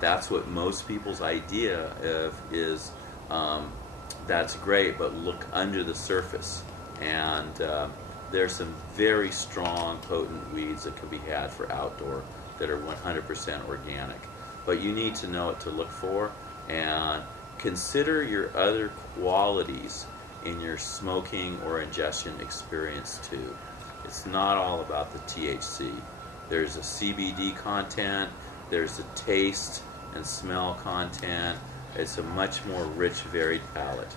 that's what most people's idea of is. That's great, but look under the surface, and there's some very strong, potent weeds that can be had for outdoor that are 100% organic. But you need to know what to look for, and consider your other qualities in your smoking or ingestion experience too. It's not all about the THC. There's a CBD content, there's a taste and smell content. It's a much more rich, varied palette.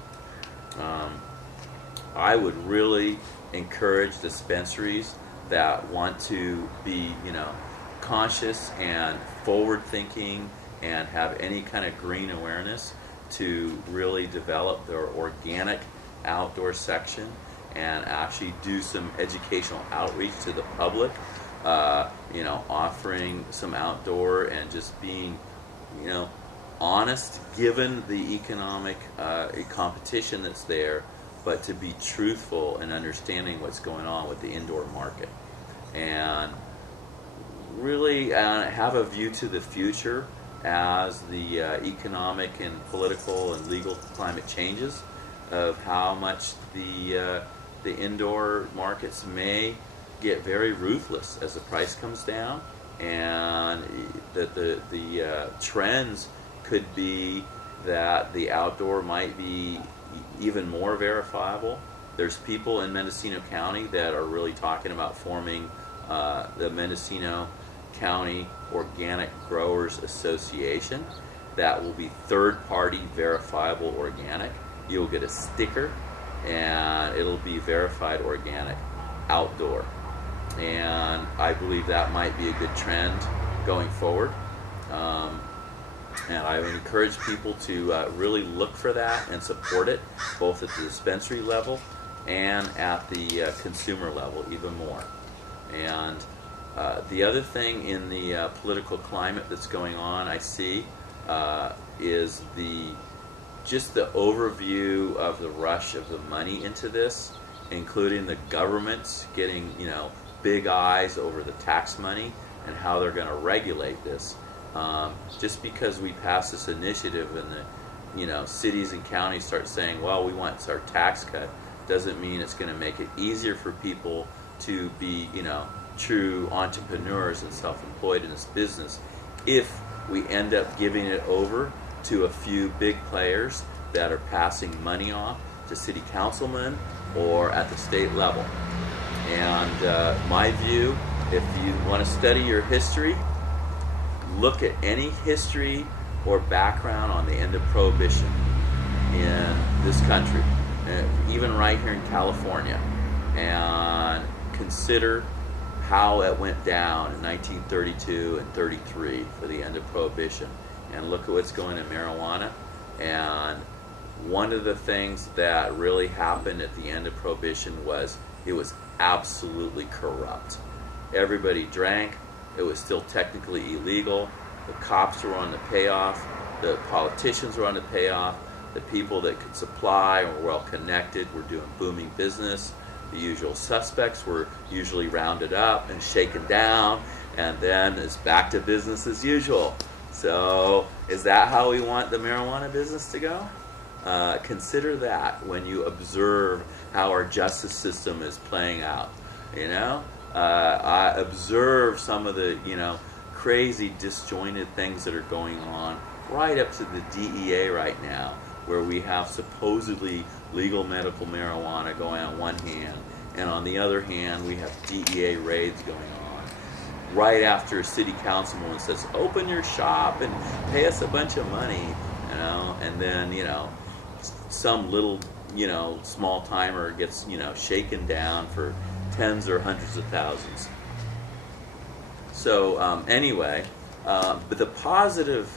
I would really encourage dispensaries that want to be, conscious and forward-thinking and have any kind of green awareness to really develop their organic outdoor section and actually do some educational outreach to the public, offering some outdoor and just being, honest given the economic competition that's there, but to be truthful and understanding what's going on with the indoor market. And really have a view to the future as the economic and political and legal climate changes, of how much the indoor markets may get very ruthless as the price comes down, and that the trends could be that the outdoor might be even more verifiable. There's people in Mendocino County that are really talking about forming the Mendocino County Organic Growers Association that will be third-party verifiable organic. You'll get a sticker and it'll be verified organic outdoor. And I believe that might be a good trend going forward. And I would encourage people to really look for that and support it, both at the dispensary level and at the consumer level even more. And the other thing in the political climate that's going on, I see, is just the overview of the rush of the money into this, including the governments getting, big eyes over the tax money and how they're going to regulate this. Just because we pass this initiative and the cities and counties start saying, well, we want our tax cut, doesn't mean it's going to make it easier for people to be true entrepreneurs and self-employed in this business if we end up giving it over to a few big players that are passing money off to city councilmen or at the state level. And my view, if you want to study your history, look at any history or background on the end of Prohibition in this country, even right here in California, and consider how it went down in 1932 and 33 for the end of Prohibition, and look at what's going in marijuana. And one of the things that really happened at the end of Prohibition was it was absolutely corrupt. Everybody drank. It was still technically illegal. The cops were on the payoff. The politicians were on the payoff. The people that could supply and were well connected were doing booming business. The usual suspects were usually rounded up and shaken down, and then it's back to business as usual. So is that how we want the marijuana business to go? Consider that when you observe how our justice system is playing out. I observe some of the crazy disjointed things that are going on right up to the DEA right now, where we have supposedly legal medical marijuana going on one hand, and on the other hand we have DEA raids going on right after a city councilman says open your shop and pay us a bunch of money, and then some little small timer gets shaken down for tens or hundreds of thousands. So anyway, but the positive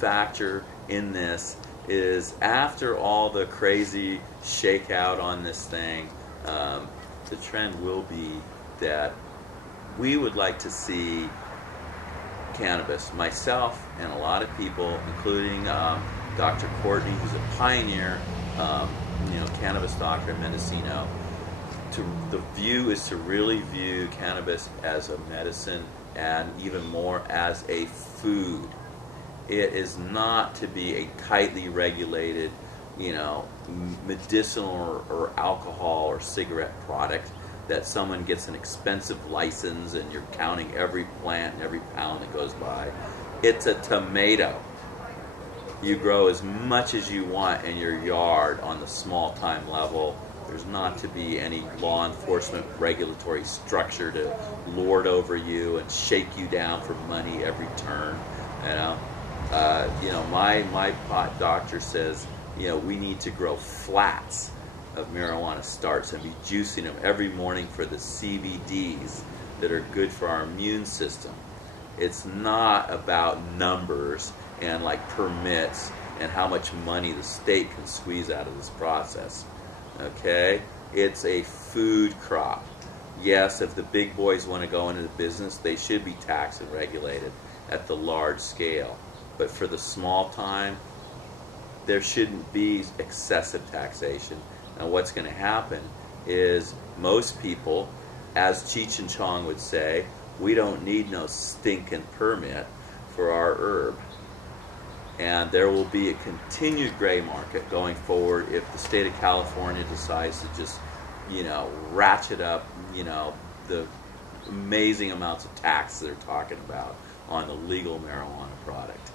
factor in this is after all the crazy shakeout on this thing, the trend will be that we would like to see cannabis, myself and a lot of people, including Dr. Courtney, who's a pioneer, cannabis doctor in Mendocino. The view is to really view cannabis as a medicine and even more as a food. It is not to be a tightly regulated, you know, medicinal or alcohol or cigarette product that someone gets an expensive license and you're counting every plant and every pound that goes by. It's a tomato. You grow as much as you want in your yard on the small time level. There's not to be any law enforcement regulatory structure to lord over you and shake you down for money every turn. My pot doctor says, we need to grow flats of marijuana starts and be juicing them every morning for the CBDs that are good for our immune system. It's not about numbers and like permits and how much money the state can squeeze out of this process. Okay? It's a food crop. Yes, if the big boys want to go into the business, they should be taxed and regulated at the large scale. But for the small time, there shouldn't be excessive taxation. And what's going to happen is most people, as Cheech and Chong would say, we don't need no stinking permit for our herb. And there will be a continued gray market going forward if the state of California decides to just, ratchet up, the amazing amounts of tax they're talking about on the legal marijuana product.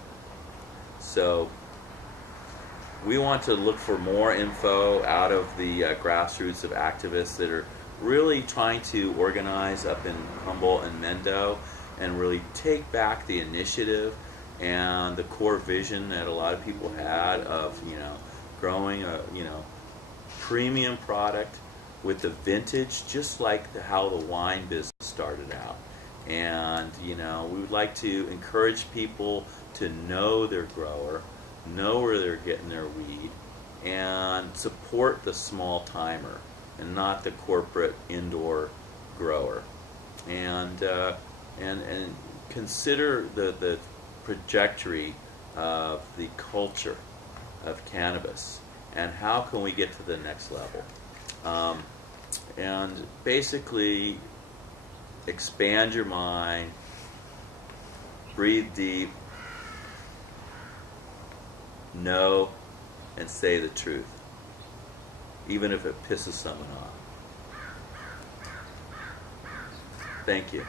So we want to look for more info out of the grassroots of activists that are really trying to organize up in Humboldt and Mendo and really take back the initiative and the core vision that a lot of people had of, growing a, premium product with the vintage, just like how the wine business started out. And, we would like to encourage people to know their grower, know where they're getting their weed, and support the small timer and not the corporate indoor grower. And consider the trajectory of the culture of cannabis and how can we get to the next level. And basically expand your mind, breathe deep, know and say the truth, even if it pisses someone off. Thank you.